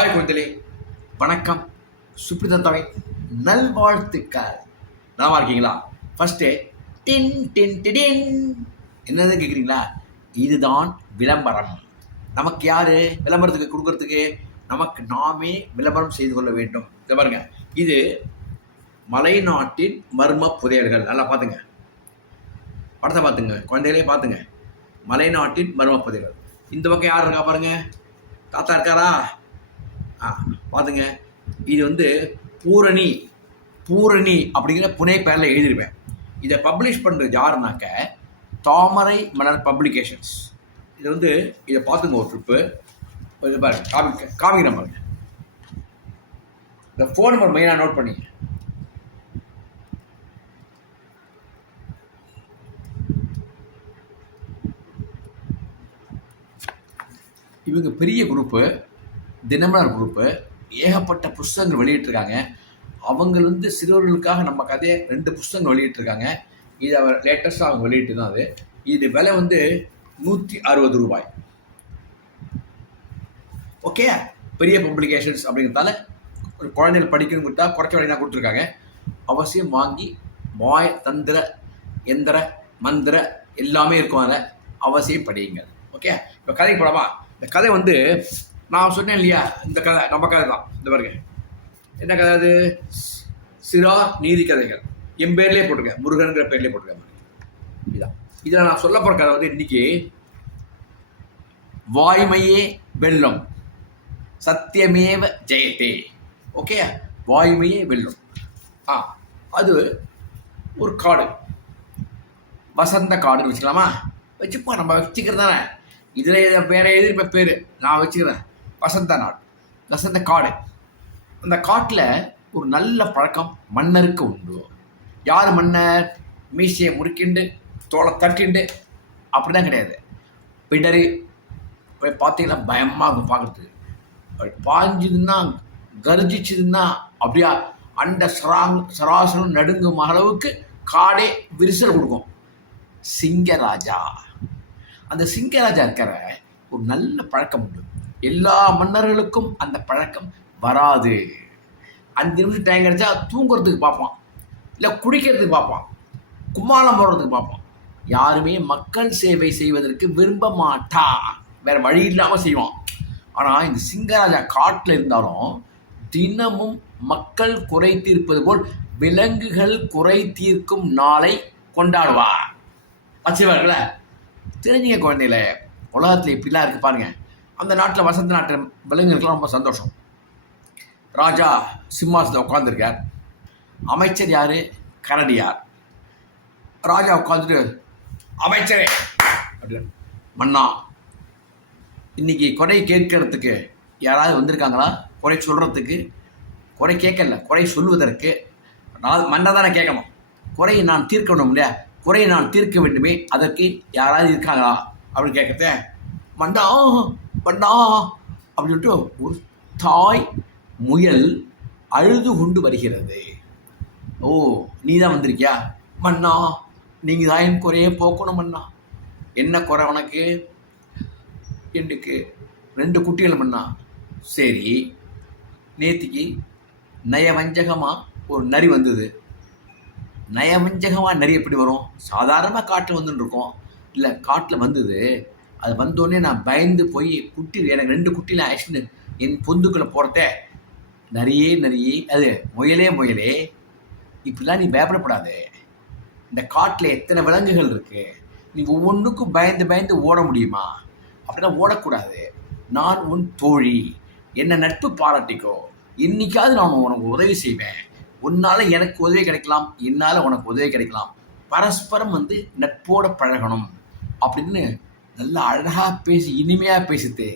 Hi குழந்தைகளே, வணக்கம். சுப்ரீதத்தாவை நல்வாழ்த்துக்கள். நல்லா இருக்கீங்களா? ஃபஸ்ட்டு டின் டின் டிடின் என்னது கேட்குறீங்களா? இதுதான் விளம்பரம். நமக்கு யார் விளம்பரத்துக்கு கொடுக்கறதுக்கு? நமக்கு நாமே விளம்பரம் செய்து கொள்ள வேண்டும். இதை பாருங்க, இது மலைநாட்டின் மர்ம புதையல்கள். நல்லா பார்த்துங்க, படத்தை பார்த்துங்க, குழந்தைகளே பார்த்துங்க. மலைநாட்டின் மர்ம புதையல்கள். இந்த பக்கம் யார் இருக்கா பாருங்க, தாத்தா இருக்காரா? பார்த்துங்க, இது பூரணி பூரணி அப்படிங்கிற புனை பெயரில் எழுதியிருப்பேன். இதை பப்ளிஷ் பண்ணுறது யாருனாக்க தாமரை மலர் பப்ளிகேஷன்ஸ். இதை பார்த்துங்க, ஒரு ட்ரிப்பு இது பாருங்க, காமிக்கிற பாருங்க. இந்த ஃபோன் நம்பர் மெயினாக நோட் பண்ணிங்க. இவங்க பெரிய குரூப்பு, தினமலர் குரூப்பு, ஏகப்பட்ட புஸ்தகங்கள் வெளியிட்டிருக்காங்க. அவங்க சிறுவர்களுக்காக நம்ம கதையை 2 புஸ்தகங்கள் வெளியிட்டிருக்காங்க. இது அவர் லேட்டஸ்ட்டாக அவங்க வெளியிட்டு தான். இது விலை 160 ரூபாய். ஓகே, பெரிய பப்ளிகேஷன்ஸ் அப்படிங்கிறதால ஒரு குழந்தைகள் படிக்கணும்னு கொடுத்தா குறைச்ச விலை தான் கொடுத்துருக்காங்க. அவசியம் வாங்கி மாய தந்திர எந்திர மந்திர எல்லாமே இருக்கும், அதில் அவசியம் படியுங்க. ஓகே, இப்போ கதைக்கு போகலாமா? இந்த கதை நான் சொன்னேன் இல்லையா, இந்த கதை நம்ம கதை தான். இந்த பாருங்க, என்ன கதை? அது சிறா நீதி கதைகள். என் பேர்லேயே போட்டிருக்கேன், முருகன்கிற பேர்லேயே போட்டிருக்கேன். இதுதான் இதில் நான் சொல்ல போகிற கதை. இன்னைக்கு வாய்மையே வெல்லும், சத்தியமேவ ஜெயத்தே. ஓகே, வாய்மையே வெல்லும். அது ஒரு காடு, வசந்த காடுன்னு வச்சுக்கலாமா? வச்சுப்போம், நம்ம வச்சுக்கிறது தானே. இதில் வேற எழுதிருப்ப பேர் நான் வச்சுக்கிறேன், வசந்த நாடு, வசந்த காடு. அந்த காட்டில் ஒரு நல்ல பழக்கம் மன்னருக்கு உண்டு. யார் மன்னர்? மீசையை முறுக்கிண்டு தோலை தட்டிண்டு அப்படிதான் கிடையாது. பிடரி பார்த்தீங்கன்னா பயமாக இருக்கும் பார்க்குறதுக்கு. பாஞ்சுதுன்னா கர்ஜிச்சுதுன்னா அப்படியா அண்ட சராசரம் நடுங்கும் அளவுக்கு காடே விரிசல் கொடுக்கும். சிங்கராஜா. அந்த சிங்கராஜா இருக்கிற ஒரு நல்ல பழக்கம் உண்டு. எல்லா மன்னர்களுக்கும் அந்த பழக்கம் வராது. 5 நிமிஷம் டைம் கிடைச்சா தூங்குறதுக்கு பார்ப்பான், இல்லை குடிக்கிறதுக்கு பார்ப்பான், கும்மாளம் போடுறதுக்கு பார்ப்பான். யாருமே மக்கள் சேவை செய்வதற்கு விரும்ப மாட்டான், வேற வழி இல்லாமல் செய்வான். ஆனால் இந்த சிங்கராஜா காட்டில் இருந்தாலும் தினமும் மக்கள் குறை தீர்ப்பது போல் விலங்குகள் குறை தீர்க்கும் நாளை கொண்டாடுவார். வச்சுவார்கள தெரிஞ்சுங்க குழந்தைகள, உலகத்தில் இப்படிலாம் இருக்கு பாருங்க. அந்த நாட்டில் வசந்த நாட்டு விலங்குகளுக்கெல்லாம் ரொம்ப சந்தோஷம். ராஜா சிம்மாசனத்தில் உட்காந்துருக்கார். அமைச்சர் யார்? கரடியார். ராஜா உட்காந்துட்டு, அமைச்சரே அப்படின்னு, மன்னா இன்னைக்கு குறை கேட்கறதுக்கு யாராவது வந்திருக்காங்களா? குறை சொல்கிறதுக்கு? குறை கேட்கல, குறை சொல்வதற்கு மன்னர் தானே கேட்கணும். குறையை நான் தீர்க்கணும் இல்லையா? குறையை நான் தீர்க்க வேண்டுமே, அதற்கு யாராவது இருக்காங்களா அப்படின்னு கேட்கறத, மண்டா மண்டா அப்படின்னு சொல்லிட்டு ஒரு தாய் முயல் அழுது கொண்டு வருகிறது. ஓ, நீ தான் வந்திருக்கியா? மன்னா, நீங்கள் தான் என் குறையே போக்கணும் மன்னா. என்ன குறை உனக்கு? எனக்கு 2 குட்டிகள் மன்னா. சரி, நேத்திக்கு நயவஞ்சகமாக ஒரு நரி வந்தது. நயவஞ்சகமாக நரி எப்படி வரும்? சாதாரணமாக காட்டில் வந்துட்டுருக்கோம், இல்லை காட்டில் வந்தது. அது வந்தோடனே நான் பயந்து போய் எனக்கு 2 குட்டியில் ஆக்சிடென்ட் என் பொந்துக்குள்ளே போகிறத, நரியே அது முயலே இப்படிலாம் நீ பயப்படப்படாது. இந்த காட்டில் எத்தனை விலங்குகள் இருக்குது, நீ ஒவ்வொன்றுக்கும் பயந்து ஓட முடியுமா? அப்படிலாம் ஓடக்கூடாது. நான் உன் தோழி, என்னை நட்பு பாராட்டிக்கோ. இன்னைக்காவது நான் உனக்கு உதவி செய்வேன். உன்னால் எனக்கு உதவி கிடைக்கலாம், என்னால் உனக்கு உதவி கிடைக்கலாம். பரஸ்பரம் நட்போட பழகணும் அப்படின்னு நல்லா அழகாக பேசி இனிமையாக பேசிட்டு,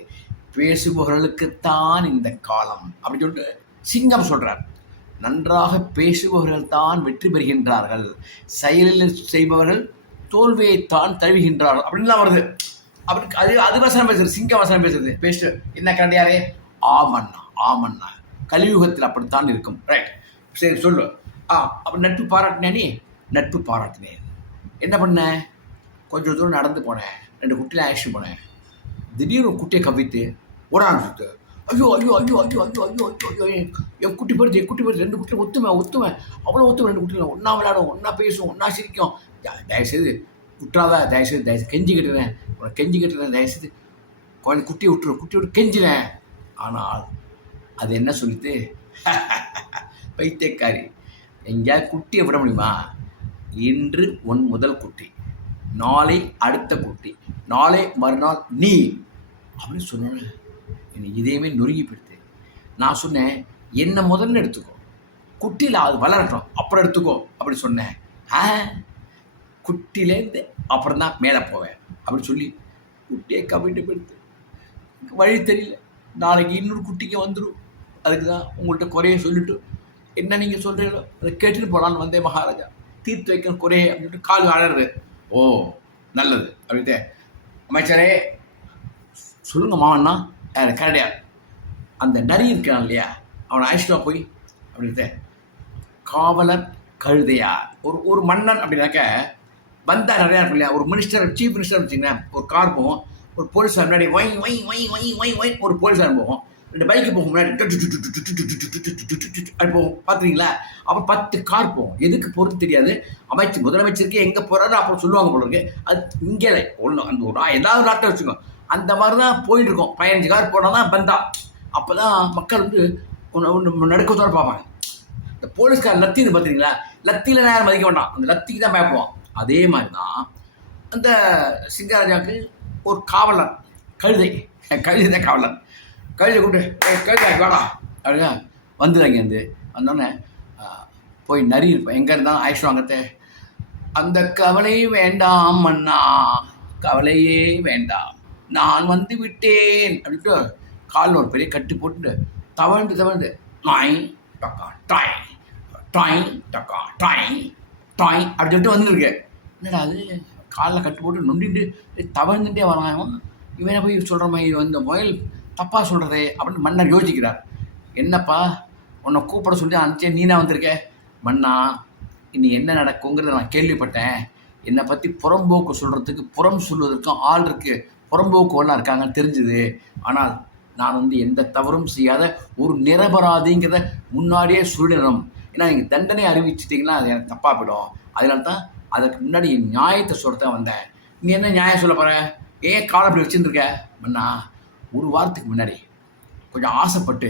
பேசுபவர்களுக்குத்தான் இந்த காலம் அப்படின்னு சொல்லிட்டு சிங்கம் சொல்கிறார். நன்றாக பேசுபவர்கள் தான் வெற்றி பெறுகின்றார்கள், செயலில் செய்பவர்கள் தோல்வியைத்தான் தழுவுகின்றார்கள் அப்படின்லாம் வருது. அப்படி அது வசனம் பேசுறது, சிங்கம் வசனம் பேசுறது. பேசிட்டு, என்ன கண்டியாரே? ஆமண்ணா கலியுகத்தில் அப்படித்தான் இருக்கும். ரைட், சரி சொல்லு. அப்போ நட்பு பாராட்டினே? நீ நட்பு பாராட்டினேன். என்ன பண்ண? கொஞ்சம் தூரம் நடந்து போனேன், 2 குட்டியில் ஆக்ஷன் போனேன். திடீர்னு ஒரு குட்டியை கவித்து ஓட ஆரம்பிச்சுட்டு, ஐயோ ஐயோ ஐயோ ஐயோ ஐயோ ஐயோ ஐயோ ஐயோ என் குட்டி போயிடுது 2 குட்டி ஒத்துமை அவ்வளோ ஒத்துமை 2 குட்டிகள் ஒன்றா விளையாடும், ஒன்றா பேசும், ஒன்றா சிரிக்கும். தயவுசெய்து விட்டுறாதா, தயவுசெய்து கெஞ்சி கட்டுறேன், உனக்கு கெஞ்சி கட்டுறேன், தயவுசெய்து குட்டியை விட்டு கெஞ்சினேன். ஆனால் அது என்ன சொல்லிட்டு பைத்தியக்காரி, எங்கேயாவது குட்டியை விட முடியுமா? இன்று உன் முதல் குட்டி, நாளை அடுத்த குட்டி, நாளை மறுநாள் நீ அப்படின்னு சொன்னேன். என்னை இதையுமே நொறுங்கி போயிடுது. நான் சொன்னேன், என்னை முதல்ல எடுத்துக்கோ, குட்டியில் அது வளரட்டும் அப்புறம் எடுத்துக்கோ அப்படி சொன்னேன். குட்டிலேருந்து அப்புறம் தான் மேலே போவேன் அப்படின்னு சொல்லி குட்டியை கவிட்டு போயிடுது. வழி தெரியல, நாளைக்கு இன்னொரு குட்டிக்கு வந்துடும். அதுக்கு தான் உங்கள்கிட்ட குறைய சொல்லிட்டு என்ன நீங்கள் சொல்கிறீங்களோ அதை கேட்டுட்டு போகலான்னு வந்தேன் மகாராஜா. தீர்த்து வைக்கணும் குறைய அப்படின்னு சொல்லிட்டு கால் ஆடுறது. ஓ நல்லது அப்படின்ட்டு, அமைச்சரே சொல்லுங்க மாவண்ணா கரடியா அந்த நரி இருக்கான் இல்லையா, அவனை அழைச்சிட்டு போய் அப்படின்ட்டு காவலர் கழுதையார். ஒரு மன்னன் அப்படின்னாக்க வந்தா நிறையா இருக்கும் இல்லையா, ஒரு மினிஸ்டர் சீஃப் மினிஸ்டர் வச்சுங்களேன், ஒரு கார் போகும், ஒரு போலீஸார் முன்னாடி ஒரு போலீஸார் போகும், 2 பைக்கு போகும் முன்னாடி அப்படி போகும் பார்த்துறீங்களா. அப்புறம் 10 கார் போகும், எதுக்கு போகிறது தெரியாது. முதலமைச்சருக்கு எங்கே போகிறாரு அப்புறம் சொல்லுவாங்க போல இருக்கு. அது இங்கே ஒன்று அந்த ஒரு ஏதாவது நாட்டை வச்சுக்கோ, அந்த மாதிரி தான் போயிட்டு இருக்கோம். 15 கார் போனால் தான் பந்தா. அப்போ தான் மக்கள் வந்து ஒன்று நடுக்கத்தோடு பார்ப்பாங்க. இந்த போலீஸ்கார் லத்தின்னு பார்த்துறீங்களா, லத்தியில் நேரம் மதிக்க வேண்டாம், அந்த லத்திக்கு தான் பயப்படுவோம். அதே மாதிரி தான் அந்த சிங்கராஜாவுக்கு ஒரு காவலர் கழுதை தான் காவலர். கழுதை கூப்பிட்டு கழுதை வேடா அப்படின்னா வந்துடுறாங்க. வந்து வந்தோடனே போய் நரி இருப்பேன், எங்கே இருந்தாலும் ஆயிடுவாங்கத்த. அந்த கவலை வேண்டாம் மன்னா, கவலையே வேண்டாம், நான் வந்து விட்டேன் அப்படின்ட்டு காலில் ஒரு பெரிய கட்டு போட்டுட்டு தவழ்ந்து டாய் டக்கா டாய் டாய் டக்கா டாய் டாய் அப்படி சொல்லிட்டு வந்துருக்கு. என்னடா அது காலில் கட்டு போட்டு நொண்டிட்டு தவழ்ந்துட்டே வரான், இவனை போய் சொல்கிற மாதிரி இந்த முயல் தப்பாக சொல்கிறதே அப்படின்னு மன்னர் யோசிக்கிறார். என்னப்பா உன்னை கூப்பிட சொல்லி அனுப்பிச்சேன், நீனா வந்திருக்க? மன்னா இனி என்ன நடக்குங்கிறத நான் கேள்விப்பட்டேன். என்னை பற்றி புறம்போக்கு சொல்கிறதுக்கு புறம் சொல்வதற்கும் ஆள் இருக்குது, புறம்போக்குலாம் இருக்காங்கன்னு தெரிஞ்சுது. ஆனால் நான் வந்து எந்த தவறும் செய்யாத ஒரு நிரபராதிங்கிறத முன்னாடியே சொல்லணும். ஏன்னா நீங்கள் தண்டனை அறிவிச்சிட்டிங்கன்னா அது எனக்கு தப்பாக போயிடும். அதனால தான் அதுக்கு முன்னாடி என் நியாயத்தை சொல்லத்தான் வந்தேன். நீ என்ன நியாயம் சொல்ல போகிற? ஏன் காலம் அப்படி வச்சுருக்க? மன்னா ஒரு வாரத்துக்கு முன்னாடி கொஞ்சம் ஆசைப்பட்டு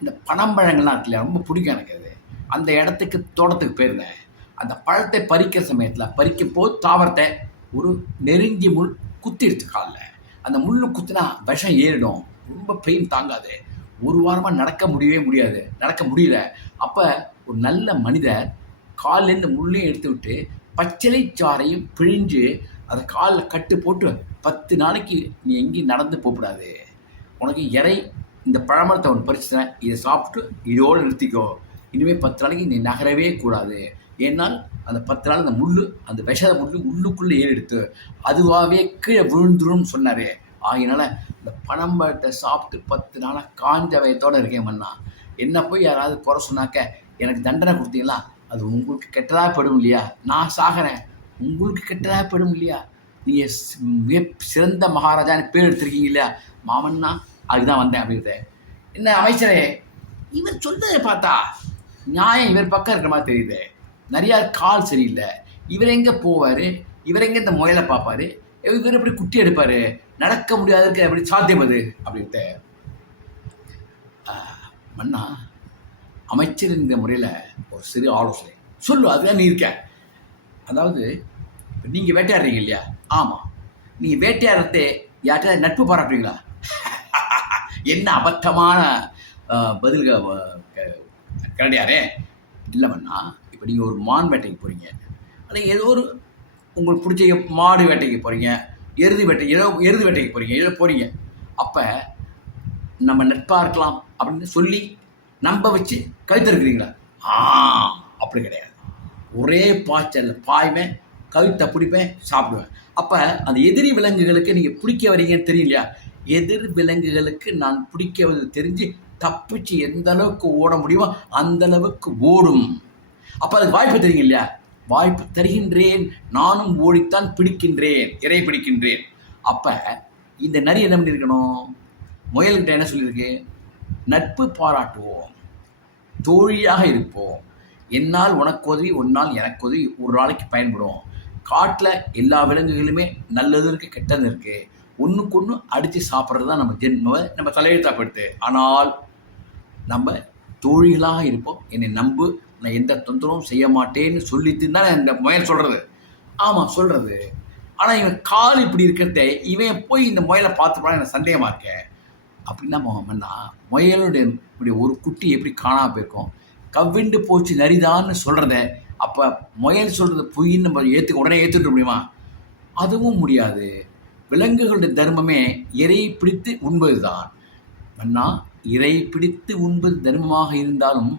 இந்த பனம்பழங்கள்லாம் இருக்குல்ல, ரொம்ப பிடிக்கும் எனக்கு. அது அந்த இடத்துக்கு தோட்டத்துக்கு போயிருந்தேன். அந்த பழத்தை பறிக்கிற சமயத்தில் பறிக்கும் போது தாவரத்தை ஒரு நெருங்கி முள் குத்திடுச்சு காலில். அந்த முள் குத்தினா விஷம் ஏறிடும், ரொம்ப பெயின் தாங்காது. ஒரு வாரமாக நடக்க முடியல. அப்போ ஒரு நல்ல மனிதர் காலிலேருந்து முள்ளையும் எடுத்து விட்டு பச்சிலை சாறையும் பிழிஞ்சு அதை காலில் கட்டு போட்டு 10 நாளைக்கு நீ எங்கேயும் நடந்து போகக்கூடாது, உனக்கு இறை இந்த பழமரத்தை ஒன்று பறிச்சுட்டேன், இதை சாப்பிட்டு இதோடு நிறுத்திக்கோ, இனிமேல் 10 நாளைக்கு நீ நகரவே கூடாது. ஏன்னால் அந்த 10 நாள் அந்த முள், அந்த விஷ முள் உள்ளுக்குள்ளே ஏறெடுத்து அதுவாகவே கீழே விழுந்துரும்னு சொன்னார். ஆகினால இந்த பனம்பழத்தை சாப்பிட்டு 10 நாளாக காஞ்ச வயத்தோடு இருக்கேன் மன்னா. என்ன போய் யாராவது குறை சொன்னாக்க எனக்கு தண்டனை கொடுத்தீங்களா, அது உங்களுக்கு கெட்டதாக படும் இல்லையா? நான் சாகிறேன், உங்களுக்கு கெட்டதாக படும் இல்லையா? நீங்கள் சிறந்த மகாராஜான்னு பேர் எடுத்திருக்கீங்க இல்லையா மாமன்னா, அதுதான் வந்தேன் அப்படிங்கிறத. என்ன அமைச்சரே, இவர் சொல்றதை பார்த்தா நியாயம் இவர் பக்கம் இருக்கிற மாதிரி தெரியுது. நிறையா கால் சரியில்லை, இவர் எங்கே போவார், இவர் எங்கே இந்த முயலை பார்ப்பார், இவர் எப்படி குட்டி எடுப்பார், நடக்க முடியாததுக்கு எப்படி சாத்தியம் அது அப்படின்ட்டு. மன்னா அமைச்சர் இந்த முறையில் ஒரு சிறு ஆலோசனை சொல்லு, அதுதான் நீ இருக்க. அதாவது நீங்கள் வேட்டையாடுறீங்க இல்லையா? ஆமாம், நீங்கள் வேட்டையாடுறதே யார்கிட்ட நட்பு பாராட்டுறீங்களா? என்ன அபத்தமான பதில்கள் கரடியாரே. இல்லைமண்ணா, இப்போ நீங்கள் ஒரு மான் வேட்டைக்கு போகிறீங்க, அல்லது ஏதோ ஒரு உங்களுக்கு பிடிச்ச மாடு வேட்டைக்கு போகிறீங்க, எருது வேட்டைக்கு போகிறீங்க. அப்போ நம்ம நட்பாக இருக்கலாம் அப்படின்னு சொல்லி நம்ப வச்சு கழுத்திருக்கிறீங்களா? அப்படி கிடையாது. ஒரே பாய்ச்சல் பாய்வேன், கழுத்தை பிடிப்பேன், சாப்பிடுவேன். அப்போ அந்த எதிரி விலங்குகளுக்கு நீங்கள் பிடிக்க வரீங்கன்னு தெரியும் இல்லையா? எதிர் விலங்குகளுக்கு நான் பிடிக்கிறது தெரிஞ்சு தப்பிச்சு எந்த அளவுக்கு ஓட முடியுமோ அந்த அளவுக்கு ஓடும். அப்போ அதுக்கு வாய்ப்பு தெரியுங்க இல்லையா? வாய்ப்பு தருகின்றேன், நானும் ஓடித்தான் பிடிக்கின்றேன், இறை பிடிக்கின்றேன். அப்போ இந்த நரி என்ன பண்ணியிருக்கணும்? முயல்கிட்ட என்ன சொல்லியிருக்கு? நட்பு பாராட்டுவோம், தோழியாக இருப்போம். என்னால் உனக்கு உதவி, உன்னால் எனக்கு உதவி, ஒரு நாளைக்கு பயன்படும். காட்டில் எல்லா விலங்குகளுமே நல்லதும் இருக்குது, கெட்டதும் இருக்குது. ஒன்றுக்கு ஒன்று அடித்து சாப்பிட்றது தான் நம்ம தலையெழுத்தாப்படுத்து. ஆனால் நம்ம தோழிகளாக இருப்போம், என்னை நம்பு, நான் எந்த தொந்தரவும் செய்ய மாட்டேன்னு சொல்லிட்டு தான் இந்த முயல் சொல்கிறது. ஆமாம் சொல்கிறது. ஆனால் இவன் கால் இப்படி இருக்கிறத இவன் போய் இந்த முயலை பார்த்துப்பான்னு எனக்கு சந்தேகமாக இருக்கேன். அப்படின்னா முயலுடைய இப்படி ஒரு குட்டி எப்படி காணாமல் போயிருக்கோம், கவ்விண்டு போச்சு நரிதான்னு சொல்கிறத அப்போ முயல் சொல்கிறது பொய்ன்னு நம்ம உடனே ஏற்றுக்க முடியுமா? அதுவும் முடியாது. விலங்குகளுடைய தர்மமே இறை பிடித்து உண்பது தான். இறை பிடித்து உண்பது தர்மமாக இருந்தாலும்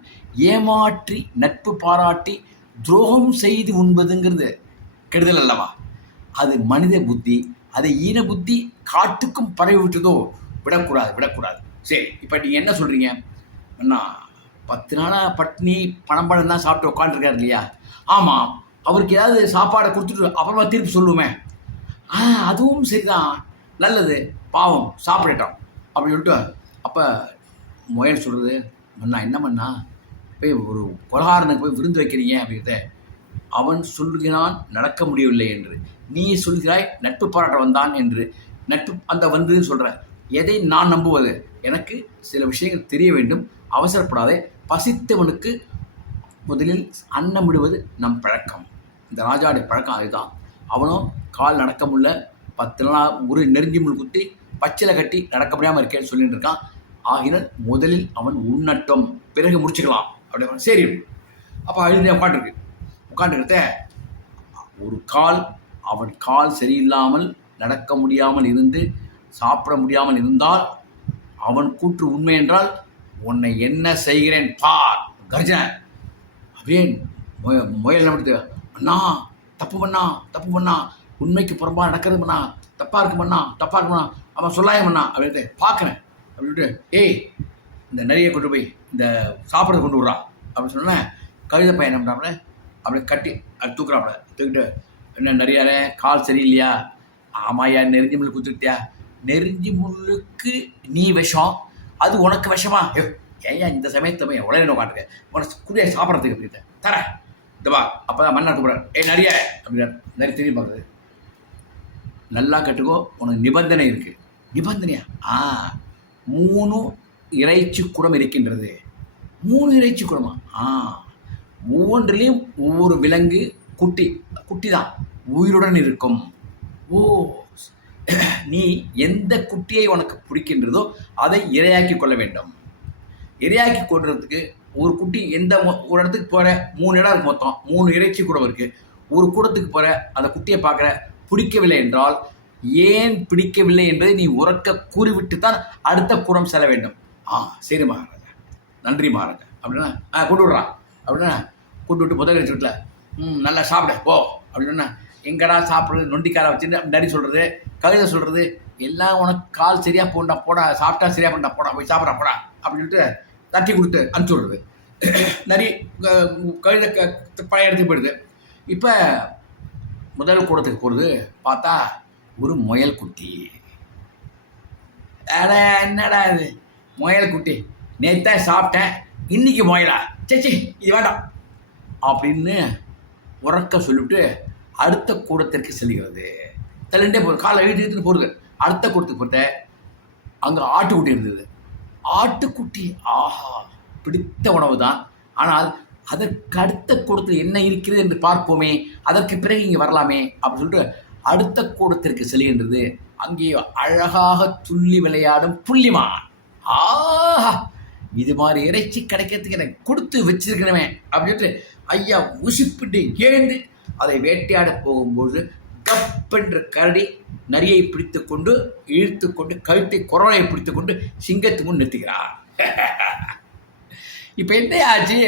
ஏமாற்றி நட்பு பாராட்டி துரோகம் செய்து உண்பதுங்கிறது கெடுதல் அல்லவா? அது மனித புத்தி. அதை ஈன புத்தி காட்டுக்கும் பரவி விட்டதோ? விடக்கூடாது. சரி, இப்போ நீங்கள் என்ன சொல்கிறீங்க? 10 நாளாக பட்னி பணம் தான் சாப்பிட்டு உட்காந்துருக்காரு இல்லையா? ஆமாம், அவருக்கு ஏதாவது சாப்பாடை கொடுத்துட்டு அப்புறமா திருப்பி சொல்லுவோமே. அதுவும் சரிதான், நல்லது, பாவம் சாப்பிடட்டோம் அப்படின்னு சொல்லிட்டு அப்போ முயல் சொல்கிறது, என்ன போய் ஒரு கொலகாரனுக்கு போய் விருந்து வைக்கிறீங்க அப்படிங்கிறத அவன் சொல்கிறான் நடக்க முடியவில்லை என்று, நீ சொல்கிறாய் நட்பு பாராட்ட வந்தான் என்று. நட்பு அந்த வந்ததுன்னு சொல்கிற, எதை நான் நம்புவது? எனக்கு சில விஷயங்கள் தெரிய வேண்டும், அவசரப்படாதே. பசித்தவனுக்கு முதலில் அன்னம் விடுவது நம் பழக்கம். இந்த ராஜாவுடைய பழக்கம் அதுதான். அவனும் கால் நடக்க முடியல, 10 நாள் ஒரு நெருங்கி முள் குத்தி பச்சிலை கட்டி நடக்க முடியாமல் இருக்கேன்னு சொல்லிட்டு இருக்கான். ஆகினால் முதலில் அவன் உண்ணட்டும், பிறகு முடிச்சுக்கலாம் அப்படி. சரி, அப்போ அழுது உட்காந்துருக்க ஒரு கால், அவன் கால் சரியில்லாமல் நடக்க முடியாமல் இருந்து சாப்பிட முடியாமல் இருந்தால் அவன் கூற்று உண்மை என்றால் உன்னை என்ன செய்கிறேன் பார் கர்ஜனை. அப்படியே முயல் நம்பிட்டு, தப்பு பண்ணா உண்மைக்கு புறம்பா நடக்கிறது பண்ணா, தப்பாக இருக்குமண்ணா அவன் சொல்லாயமண்ணா அப்படின்ட்டு பார்க்குறேன் அப்படின்ட்டு, ஏய் இந்த நிறைய கொண்டு போய் இந்த சாப்பிட்றத கொண்டு விட்றான் அப்படின்னு சொன்னேன். கழுத பையன் நம்புறாப்புல அப்படியே கட்டி அது தூக்கிட்டு, என்ன நிறையார கால் சரியில்லையா? ஆமாயா, நெருஞ்சி முள் குத்துக்கிட்டியா? நெருஞ்சி முள்ளுக்கு நீ விஷம், அது உனக்கு விஷமா? ஏன் இந்த சமயத்தை உடனே உட்காந்துருக்கேன், உனக்கு குடிய சாப்பிட்றதுக்கு அப்படின்ட்டு தரேன் இதுவா. அப்போ தான் மன்னர் கூப்பிட்றேன், நிறைய அப்படின்னா நிறைய திரும்பி பார்க்குறது. நல்லா கட்டுக்கோ, உனக்கு நிபந்தனை இருக்குது. நிபந்தனையா? 3 இறைச்சி குடம் இருக்கின்றது. 3 இறைச்சி குடமா? ஒவ்வொன்றிலையும் ஒவ்வொரு விலங்கு குட்டி தான் உயிருடன் இருக்கும். ஓ, நீ எந்த குட்டியை உனக்கு பிடிக்கின்றதோ அதை இரையாக்கி கொள்ள வேண்டும். இரையாக்கி கொள்றதுக்கு ஒரு குட்டி ஒரு இடத்துக்கு போகிற 3 இடம் இருக்கு, மொத்தம் 3 இறைச்சி கூடம் இருக்குது. ஒரு கூடத்துக்கு போகிற அந்த குட்டியை பார்க்குற, பிடிக்கவில்லை என்றால் ஏன் பிடிக்கவில்லை என்பதை நீ உறக்க கூறிவிட்டு தான் அடுத்த கூடம் செல்ல வேண்டும். சரி மகாராஜா, நன்றி மகாராஜா அப்படின்னா கொண்டு விட்றான். அப்படின்னா கொண்டு விட்டு முதல் இறைச்சி வீட்டில் நல்லா சாப்பிட போ அப்படின்னா, எங்கடா சாப்பிட்றது, நொண்டிக்காரை வச்சுட்டு நரி சொல்கிறது, கவிதை சொல்கிறது, எல்லாம் உனக்கு கால் சரியாக போடா, சாப்பிட்டா சரியாக போடா, போய் சாப்பிட்றா போடா அப்படின்னு சொல்லிட்டு தட்டி கொடுத்து அனுப்பிச்சி விடுறது. நரி கவிதை பழைய இடத்துக்கு போயிடுது. இப்போ முதல் கூடத்துக்கு போகிறது பார்த்தா ஒரு முயல் குட்டி. என்னடா இது முயல் குட்டி, நேற்று சாப்பிட்டேன், இன்னைக்கு முயலா, சேச்சி இது வேண்டாம் அப்படின்னு உறக்க சொல்லிவிட்டு அடுத்த கூடத்திற்கு செல்கிறது. தள்ளிண்டே போகுது, காலை இழுத்துட்டு போகிறது. அடுத்த கூடத்துக்கு போட்ட அங்கே ஆட்டுக்குட்டி இருந்தது. ஆட்டுக்குட்டி பிடித்த உணவு தான், ஆனால் அதற்கு அடுத்த கூடத்தில் என்ன இருக்கிறது என்று பார்ப்போமே, அதற்கு பிறகு இங்கே வரலாமே அப்படின்னு சொல்லிட்டு அடுத்த கூடத்திற்கு செல்கின்றது. அங்கே அழகாக துள்ளி விளையாடும் புள்ளிமான். இது மாதிரி இறைச்சி கிடைக்கிறதுக்கு எனக்கு கொடுத்து வச்சிருக்கணுமே அப்படின்னு சொல்லிட்டு ஐயா உசிப்பிட்டு எழுந்து அதை வேட்டையாட போகும்போது கப்பென்று கரடி நரியை பிடித்து கொண்டு இழுத்து கொண்டு கழுத்தை குரலை பிடித்து கொண்டு சிங்கத்து முன் நிறுத்துகிறார். இப்போ என்ன ஆச்சு?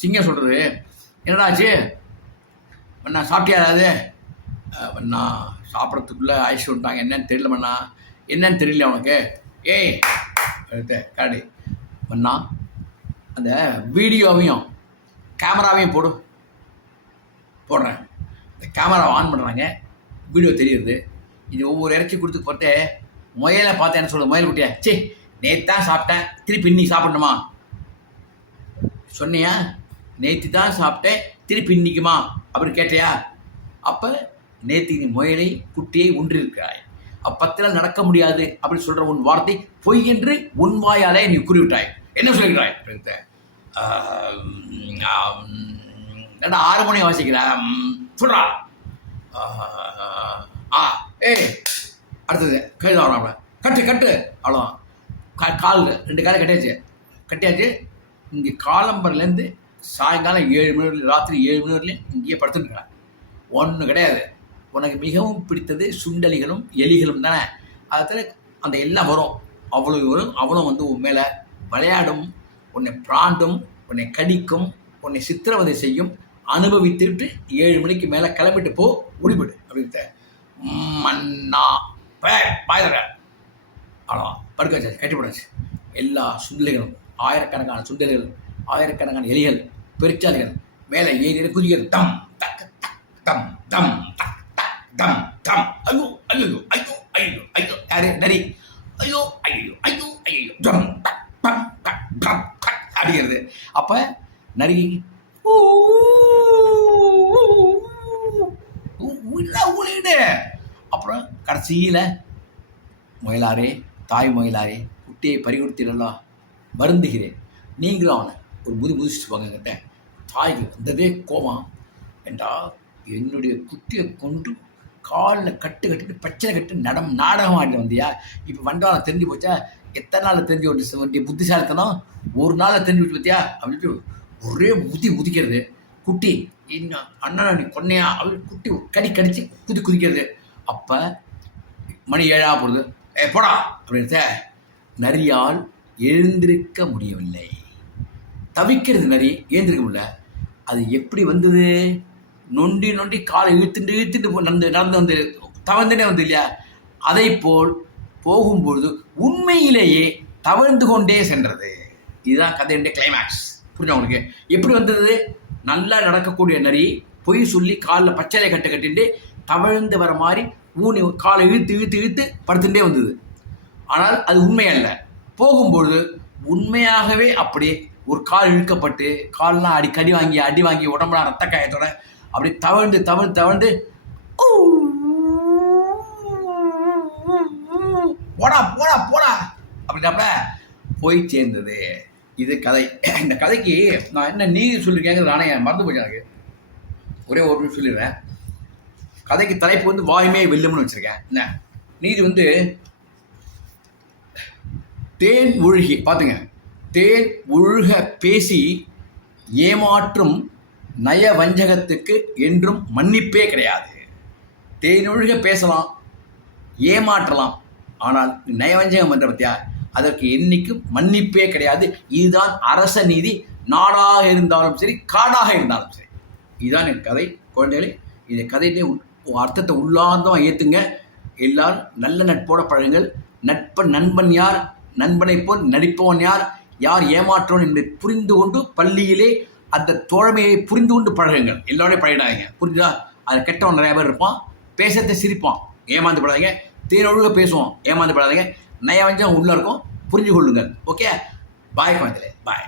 சிங்கம் சொல்கிறது, என்னடா ஆச்சு மண்ணா, சாப்பிட்டியா? அதாவது மண்ணா சாப்பிட்றதுக்குள்ளே ஆயிடுச்சு விட்டாங்க, என்னன்னு தெரியல மண்ணா. என்னன்னு தெரியல உனக்கு? ஏய் கரடி மண்ணா, அந்த வீடியோவையும் கேமராவையும் போடுறேன். இந்த கேமராவை ஆன் பண்ணுறாங்க, வீடியோ தெரியுது. இது ஒவ்வொரு இறைச்சி கொடுத்து போட்டு முயலை பார்த்து என்ன சொல்லுது, முயல் குட்டியா, சே நேற்று தான் சாப்பிட்டேன், திருப்பி இன்னைக்கு சாப்பிடணுமா? சொன்னியா? நேற்று தான் சாப்பிட்டேன், திருப்பி இன்னைக்குமா அப்படின்னு கேட்டியா? அப்போ நேற்று நீ முயலை குட்டியை ஒன்றிருக்கிறாய். அப்பத்தில் நடக்க முடியாது அப்படின்னு சொல்கிற உன் வார்த்தை பொய் என்று உன் வாயாலே நீ கூறிவிட்டாய். என்ன சொல்கிறாய்? 6 மணி வாசிக்கிறேன் சொல்கிறா. அடுத்தது கையில் வராம கட்டு கட்டு அவ்வளோ கால் 2 காலை கட்டியாச்சு. இங்கே காலம்பரிலேருந்து சாயங்காலம் 7 மணி வரையும், ராத்திரி 7 மணி வரையிலும் இங்கேயே படுத்துருக்கிறான். ஒன்றும் கிடையாது. உனக்கு மிகவும் பிடித்தது சுண்டலிகளும் எலிகளும் தானே. அதில் அந்த எல்லாம் வரும், அவ்வளோ வரும். அவ்வளோ உன் மேலே விளையாடும், உன்னை பிராண்டும், உன்னை கடிக்கும், உன்னை சித்திரவதை செய்யும். அனுபவித்துட்டு 7 மணிக்கு மேலே கிளம்பிட்டு போ, முடிபிடு அப்படின்ட்டு மண்ணா பாய்தற அவ்வளோ படுக்க வச்சாச்சு, கட்டி போடாச்சு. எல்லா சுண்டலிகளும், ஆயிரக்கணக்கான சுண்டலிகள், ஆயிரக்கணக்கான எலிகள், பெருச்சாலிகள் மேலே ஏறி குதிக்கிறது. தம் தக் தக் தம் தம் தக் தக் தம் தம். ஐயோ ஐயோ ஐயோ ஐயோ ஐயோ யாரு? நரி. ஐயோ ஐயோ ஐயோ ஐயோ தம் தக் தம் தக் தம் தக் அடிக்கிறது. அப்போ நரி ஊழிடு. அப்புறம் கடைசியில் முயலாரே, தாய் முயலாரே, குட்டியை பறிகொடுத்தீர்களா, வருந்துகிறேன். நீங்களும் அவனை ஒரு முதிச்சுட்டு போங்க. கிட்ட தாய்க்கு வந்ததே கோபம். என்றால் என்னுடைய குட்டியை கொண்டு காலில் கட்டிட்டு பிரச்சனை கட்டு நாடகம் ஆடிட்டு வந்தியா? இப்போ வண்டவாளம் தெரிஞ்சு போச்சா? எத்தனை நாளில் தெரிஞ்சு வேண்டிய புத்திசாலித்தனம் ஒரு நாளில் தெரிஞ்சு விட்டு பார்த்தியா அப்படின்ட்டு ஒரே உதிக்கிறது. குட்டி இன்னும் அண்ணனை நீ கொன்னையா அப்படின்னு குட்டி கடிச்சு குதிக்கிறது. அப்போ மணி 7 போகுது. போடா அப்படின்ட்டு நரியால் எழுந்திருக்க முடியவில்லை. தவிக்கிறது நரி, எழுந்திருக்க முடியல. அது எப்படி வந்தது? நொண்டி காலை இழுத்துட்டு நடந்து வந்து தவழ்ந்துனே வந்து இல்லையா? அதை போல் போகும்பொழுது உண்மையிலேயே தவழ்ந்து கொண்டே சென்றது. இதுதான் கதையுடைய கிளைமேக்ஸ். புரிஞ்சா உங்களுக்கு? எப்படி வந்தது? நல்லா நடக்கக்கூடிய நரி பொய் சொல்லி காலில் பச்சையை கட்டிட்டு தவழ்ந்து வர மாதிரி ஊனி காலை இழுத்து படுத்துட்டே வந்தது. ஆனால் அது உண்மை அல்ல. போகும்பொழுது உண்மையாகவே அப்படியே ஒரு கால் இழுக்கப்பட்டு கால்லாம் அடி வாங்கி உடம்புலாம் ரத்த காயத்தோட அப்படி தவழ்ந்து போடா போடா போடா அப்படின்னாப்ப போய் சேர்ந்தது. இது கதை. இந்த கதைக்கு நான் என்ன நீதி சொல்லியிருக்கேங்கிறது நானே மறந்து போச்சு. எனக்கு ஒரே ஒரு நிமிஷம் சொல்லிடுறேன். கதைக்கு தலைப்பு வாயுமே வெல்லும்னு வச்சுருக்கேன். என்ன நீதி தேன் ஒழுகி பார்த்துங்க. தேன் ஒழுக பேசி ஏமாற்றும் நயவஞ்சகத்துக்கு என்றும் மன்னிப்பே கிடையாது. தேனொழுக பேசலாம், ஏமாற்றலாம், ஆனால் நயவஞ்சகம் என்ற பற்றியா அதற்கு என்னைக்கும் மன்னிப்பே கிடையாது. இதுதான் அரச நீதி. நாடாக இருந்தாலும் சரி, காடாக இருந்தாலும் சரி. இதுதான் என் கதை. குழந்தைகளே, இந்த கதையிலே அர்த்தத்தை உள்ளார்ந்தமாக ஏற்றுங்க. எல்லாரும் நல்ல நட்போட பழகுங்கள். நண்பன் யார், நண்பனை போல் நடிப்பவன் யார், யார் ஏமாற்றவன் என்பதை புரிந்து கொண்டு பள்ளியிலே அந்த தோழமையை புரிந்து கொண்டு பழகுங்கள். எல்லாரோடையும் பழகிடாதீங்க. புரிஞ்சுதா? அது கெட்டவன் நிறைய பேர் இருப்பான், பேசத்தை சிரிப்பான், ஏமாந்து படாதீங்க. தேனொழுக பேசுவோம், ஏமாந்து படாதீங்க. நயவஞ்சம் உள்ளே இருக்கும், புரிஞ்சு கொள்ளுங்கள். ஓகே, பாய் குழந்தைகளே, பாய்.